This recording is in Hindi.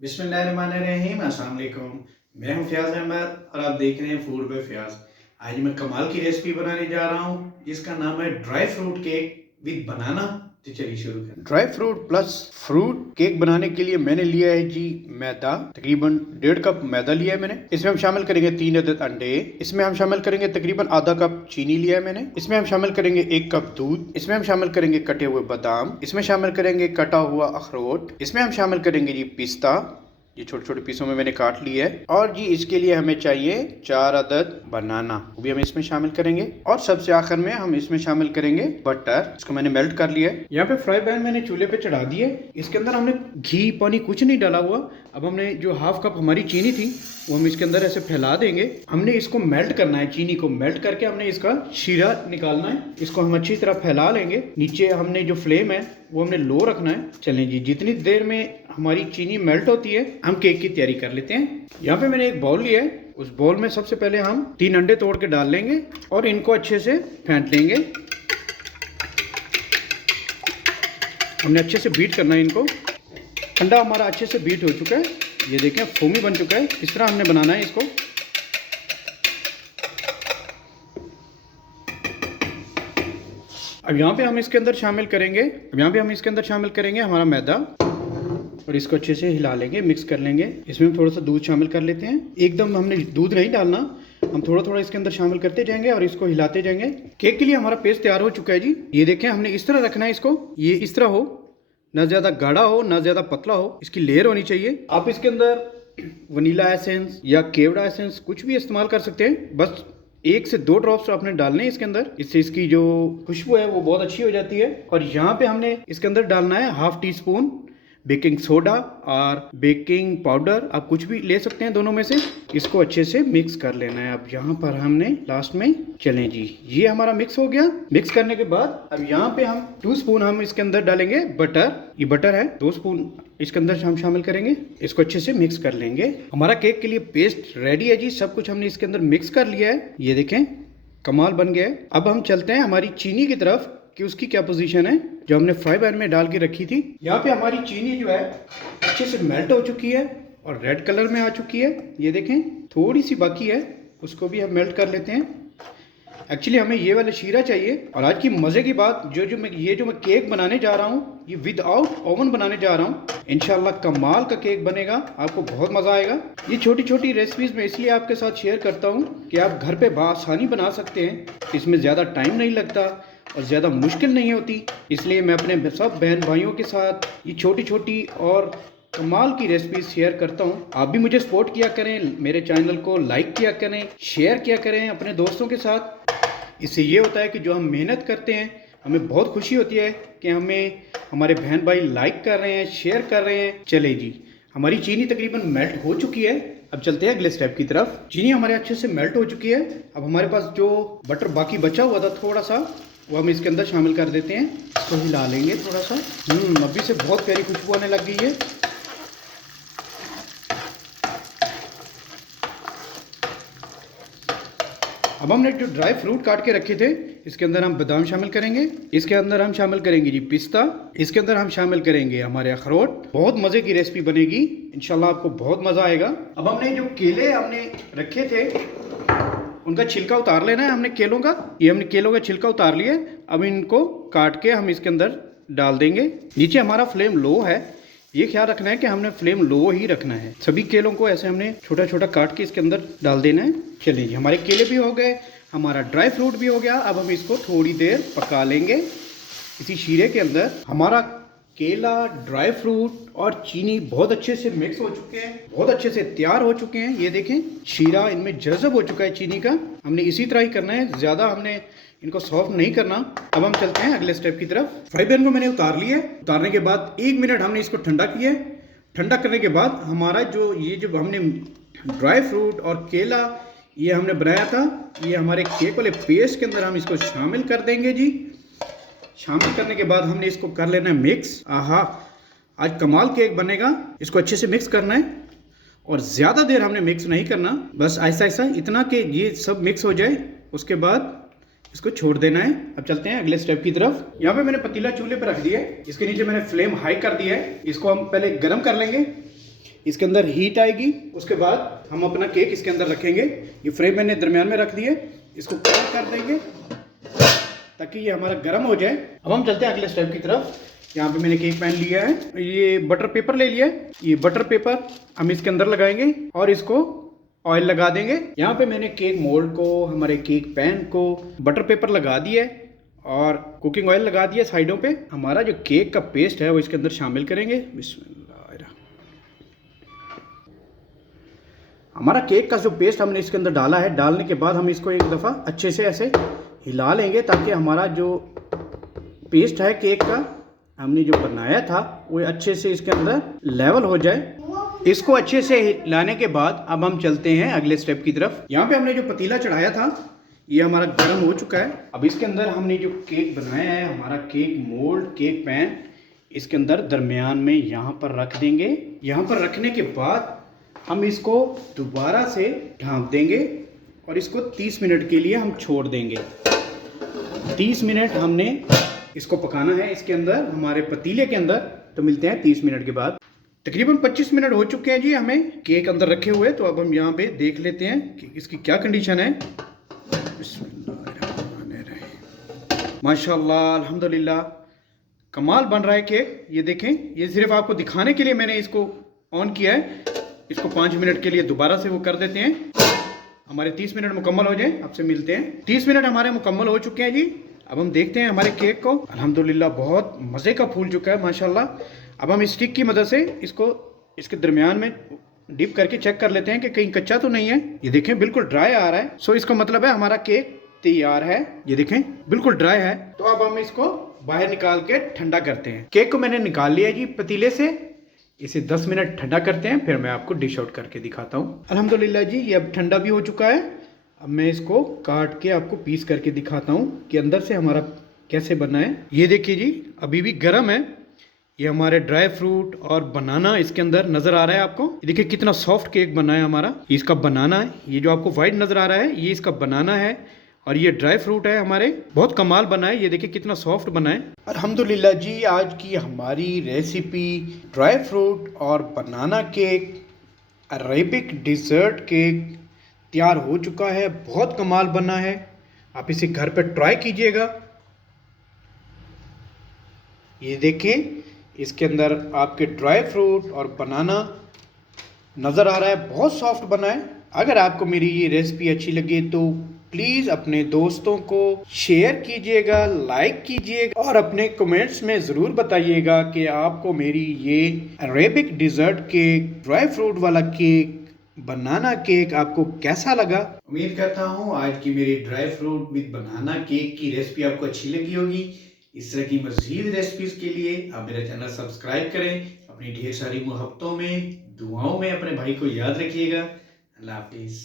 बिस्मिल्लाहिर्रहमानिर्रहीम, अस्सलाम वालेकुम। मैं हूं फ़याज़ अहमद और आप देख रहे हैं फूड बाय फ़याज़। आज मैं कमाल की रेसिपी बनाने जा रहा हूं जिसका नाम है ड्राई फ्रूट केक विद बनाना। तो चलिए शुरू करें। Dry fruit plus fruit cake बनाने के लिए मैंने लिया है जी मैदा, तकरीबन 1.5 कप मैदा लिया है मैंने। इसमें हम शामिल करेंगे 3 अदद अंडे। इसमें हम शामिल करेंगे तकरीबन आधा कप चीनी लिया है मैंने। इसमें हम शामिल करेंगे 1 कप दूध। इसमें हम शामिल करेंगे कटे हुए बादाम। इसमें शामिल करेंगे कटा हुआ अखरोट। इसमें हम शामिल करेंगे जी पिस्ता, ये छोटे छोटे पीसों में मैंने काट लिया है। और जी इसके लिए हमें चाहिए 4 अदद बनाना, वो भी हम इसमें शामिल करेंगे। और सबसे आखिर में हम इसमें शामिल करेंगे बटर, इसको मैंने मेल्ट कर लिया है। यहाँ पे फ्राई पैन मैंने चूल्हे पे चढ़ा दिया है। इसके अंदर हमने घी पानी कुछ नहीं डाला हुआ। अब हमने जो हाफ कप हमारी चीनी थी वो हम इसके अंदर ऐसे फैला देंगे। हमने इसको मेल्ट करना है, चीनी को मेल्ट करके हमने इसका शीरा निकालना है। इसको हम अच्छी तरह फैला लेंगे। नीचे हमने जो फ्लेम है वो हमने लो रखना है। चलें जी, जितनी देर में हमारी चीनी मेल्ट होती है हम केक की तैयारी कर लेते हैं। यहाँ पे मैंने एक बाउल लिया है, उस बाउल में सबसे पहले हम 3 अंडे तोड़ के डाल लेंगे और इनको अच्छे से फेंट लेंगे। हमने अच्छे से बीट करना है इनको। अंडा हमारा अच्छे से बीट हो चुका है, ये देखें फोमी बन चुका है। इस तरह हमने बनाना है इसको। अब यहाँ पे हम इसके अंदर शामिल करेंगे हमारा मैदा और इसको अच्छे से हिला लेंगे, मिक्स कर लेंगे। इसमें थोड़ा सा दूध शामिल कर लेते हैं। एकदम हमने दूध नहीं डालना, हम थोड़ा थोड़ा इसके अंदर शामिल करते जाएंगे और इसको हिलाते जाएंगे। केक के लिए हमारा पेस्ट तैयार हो चुका है जी। ये देखें हमने इस तरह रखना है इसको, ये इस तरह हो, ना ज़्यादा गाढ़ा हो ना ज़्यादा पतला हो, इसकी लेयर होनी चाहिए। आप इसके अंदर वनीला एसेंस या केवड़ा एसेंस कुछ भी इस्तेमाल कर सकते हैं। बस 1 से 2 ड्रॉप्स आपने डालने हैं इसके अंदर, इससे इसकी जो खुशबू है वो बहुत अच्छी हो जाती है। और यहाँ पे हमने इसके अंदर डालना है ½ टी स्पून बेकिंग सोडा और बेकिंग पाउडर, आप कुछ भी ले सकते हैं दोनों में से। इसको अच्छे से मिक्स कर लेना है। अब यहाँ पर हमने लास्ट में, चलें जी, ये हमारा मिक्स हो गया। मिक्स करने के बाद अब यहाँ पे हम 2 स्पून हम इसके अंदर डालेंगे बटर। ये बटर है, 2 स्पून इसके अंदर हम शामिल करेंगे। इसको अच्छे से मिक्स कर लेंगे। हमारा केक के लिए पेस्ट रेडी है जी। सब कुछ हमने इसके अंदर मिक्स कर लिया है, ये देखें कमाल बन गया है। अब हम चलते हैं हमारी चीनी की तरफ कि उसकी क्या पोजीशन है जो हमने फ्राई पैन में डाल के रखी थी। यहाँ पे हमारी चीनी जो है अच्छे से मेल्ट हो चुकी है और रेड कलर में आ चुकी है। ये देखें थोड़ी सी बाकी है, उसको भी हम मेल्ट कर लेते हैं। एक्चुअली हमें ये वाला शीरा चाहिए। और आज की मज़े की बात, जो मैं केक बनाने जा रहा हूँ ये विदाउट ओवन बनाने जा रहा हूँ। इंशाल्लाह कमाल का केक बनेगा, आपको बहुत मज़ा आएगा। ये छोटी छोटी रेसिपीज़ मैं इसलिए आपके साथ शेयर करता हूँ कि आप घर पे बआसानी बना सकते हैं। इसमें ज़्यादा टाइम नहीं लगता और ज़्यादा मुश्किल नहीं होती। इसलिए मैं अपने सब बहन भाइयों के साथ ये छोटी छोटी और कमाल की रेसिपी शेयर करता हूँ। आप भी मुझे सपोर्ट किया करें, मेरे चैनल को लाइक किया करें, शेयर किया करें अपने दोस्तों के साथ। इससे ये होता है कि जो हम मेहनत करते हैं हमें बहुत खुशी होती है कि हमें हमारे बहन भाई लाइक कर रहे हैं, शेयर कर रहे हैं। चले जी, हमारी चीनी तकरीबन मेल्ट हो चुकी है। अब चलते हैं अगले स्टेप की तरफ। चीनी हमारे अच्छे से मेल्ट हो चुकी है। अब हमारे पास जो बटर बाकी बचा हुआ था थोड़ा सा, वो हम इसके अंदर शामिल कर देते हैं। इसको हिला लेंगे थोड़ा सा। अभी से बहुत प्यारी खुशबू आने लग गई है। अब हमने जो ड्राई फ्रूट काट के रखे थे इसके अंदर हम बादाम शामिल करेंगे। इसके अंदर हम शामिल करेंगे जी पिस्ता। इसके अंदर हम शामिल करेंगे हमारे अखरोट। बहुत मज़े की रेसिपी बनेगी, इंशाल्लाह आपको बहुत मज़ा आएगा। अब हमने जो केले हमने रखे थे उनका छिलका उतार लेना है हमने केलों का। ये हमने केलों का छिलका उतार लिया। अब इनको काट के हम इसके अंदर डाल देंगे। नीचे हमारा फ्लेम लो है, ये ख्याल रखना है कि हमने फ्लेम लो ही रखना है। सभी केलों को ऐसे हमने छोटा छोटा काट के इसके अंदर डाल देना है। चलिए जी, हमारे केले भी हो गए, हमारा ड्राई फ्रूट भी हो गया। अब हम इसको थोड़ी देर पका लेंगे इसी शीरे के अंदर। हमारा केला, ड्राई फ्रूट और चीनी बहुत अच्छे से मिक्स हो चुके हैं, बहुत अच्छे से तैयार हो चुके हैं। ये देखें शीरा इनमें जज़ब हो चुका है चीनी का। हमने इसी तरह ही करना है, ज़्यादा हमने इनको सॉफ्ट नहीं करना। अब हम चलते हैं अगले स्टेप की तरफ। फ्राई पैन को मैंने उतार लिया। उतारने के बाद 1 मिनट हमने इसको ठंडा किया। ठंडा करने के बाद हमारा जो हमने ड्राई फ्रूट और केला ये हमने बनाया था, ये हमारे केक वाले पेस्ट के अंदर हम इसको शामिल कर देंगे जी। शामिल करने के बाद हमने इसको कर लेना है मिक्स। आहा, आज कमाल केक बनेगा। इसको अच्छे से मिक्स करना है और ज़्यादा देर हमने मिक्स नहीं करना, बस ऐसा ऐसा इतना कि ये सब मिक्स हो जाए, उसके बाद इसको छोड़ देना है। अब चलते हैं अगले स्टेप की तरफ। यहाँ पे मैंने पतीला चूल्हे पर रख दिया है। इसके नीचे मैंने फ्लेम हाई कर दिया है। इसको हम पहले गर्म कर लेंगे। इसके अंदर हीट आएगी, उसके बाद हम अपना केक इसके अंदर रखेंगे। ये फ्रेम मैंने दरमियान में रख दिए, इसको कवर कर देंगे ताकि ये हमारा गर्म हो जाए। अब हम चलते हैं अगले स्टेप की तरफ। यहाँ पे मैंने केक पैन लिया है, ये बटर पेपर ले लिया है। ये बटर पेपर हम इसके अंदर लगाएंगे और इसको ऑयल लगा देंगे। यहाँ पे मैंने केक मोल्ड को, हमारे केक पैन को बटर पेपर लगा दिया है और कुकिंग ऑयल लगा दिया साइडों पे। हमारा जो केक का पेस्ट है वो इसके अंदर शामिल करेंगे। बिस्मिल्लाह। हमारा केक का जो पेस्ट हमने इसके अंदर डाला है, डालने के बाद हम इसको एक दफ़ा अच्छे से ऐसे हिला लेंगे ताकि हमारा जो पेस्ट है केक का हमने जो बनाया था वो अच्छे से इसके अंदर लेवल हो जाए। इसको अच्छे से हिलाने के बाद अब हम चलते हैं अगले स्टेप की तरफ। यहाँ पे हमने जो पतीला चढ़ाया था ये हमारा गर्म हो चुका है। अब इसके अंदर हमने जो केक बनाया है, हमारा केक मोल्ड, केक पैन, इसके अंदर दरमियान में यहाँ पर रख देंगे। यहाँ पर रखने के बाद हम इसको दोबारा से ढाँप देंगे और इसको 30 मिनट के लिए हम छोड़ देंगे। 30 मिनट हमने इसको पकाना है इसके अंदर, हमारे पतीले के अंदर। तो मिलते हैं 30 मिनट के बाद। तकरीबन 25 मिनट हो चुके हैं जी हमें केक अंदर रखे हुए। तो अब हम यहाँ पे देख लेते हैं कि इसकी क्या कंडीशन है। माशाल्लाह, अल्हम्दुलिल्लाह, कमाल बन रहा है केक। ये देखें, ये सिर्फ आपको दिखाने के लिए मैंने इसको ऑन किया है। इसको 5 मिनट के लिए दोबारा से वो कर देते हैं, हमारे 30 मिनट मुकम्मल हो जाए। आपसे मिलते हैं। 30 मिनट हमारे मुकम्मल हो चुके हैं जी। अब हम देखते हैं हमारे केक को। अल्हम्दुलिल्लाह बहुत मज़े का फूल चुका है माशाल्लाह। अब हम स्टिक की मदद से इसको इसके दरमियान में डिप करके चेक कर लेते हैं कि कहीं कच्चा तो नहीं है। ये देखें बिल्कुल ड्राई आ रहा है। सो इसका मतलब है हमारा केक तैयार है। ये देखें बिल्कुल ड्राई है। तो अब हम इसको बाहर निकाल के ठंडा करते हैं। केक को मैंने निकाल लिया जी पतीले से। इसे 10 मिनट ठंडा करते हैं, फिर मैं आपको डिश आउट करके दिखाता हूँ। अल्हम्दुलिल्लाह जी ये अब ठंडा भी हो चुका है। अब मैं इसको काट के आपको पीस करके दिखाता हूँ कि अंदर से हमारा कैसे बना है। ये देखिए जी अभी भी गर्म है। ये हमारे ड्राई फ्रूट और बनाना इसके अंदर नज़र आ रहा है आपको। देखिए कितना सॉफ्ट केक बना है हमारा। ये इसका बनाना है, ये जो आपको वाइट नज़र आ रहा है ये इसका बनाना है और ये ड्राई फ्रूट है हमारे। बहुत कमाल बना है। ये देखिए कितना सॉफ्ट बना है। अल्हम्दुलिल्लाह जी आज की हमारी रेसिपी ड्राई फ्रूट और बनाना केक, अरेबिक डिज़र्ट केक तैयार हो चुका है। बहुत कमाल बना है। आप इसे घर पर ट्राई कीजिएगा। ये देखें इसके अंदर आपके ड्राई फ्रूट और बनाना नज़र आ रहा है। बहुत सॉफ्ट बना है। अगर आपको मेरी ये रेसिपी अच्छी लगे तो प्लीज़ अपने दोस्तों को शेयर कीजिएगा, लाइक कीजिएगा और अपने कमेंट्स में ज़रूर बताइएगा कि आपको मेरी ये Arabic dessert cake, dry fruit वाला केक, बनाना केक आपको कैसा लगा। उम्मीद करता हूँ आज की मेरी dry fruit with banana cake की रेसिपी आपको अच्छी लगी होगी। इस तरह की मज़ीद रेसिपीज़ के लिए आप मेरा चैनल सब्सक्राइब करें। अपनी ढेर सारी मोहब्बतों में, दुआओं में अपने भाई को याद रखिएगा। अल्लाह हाफिज़।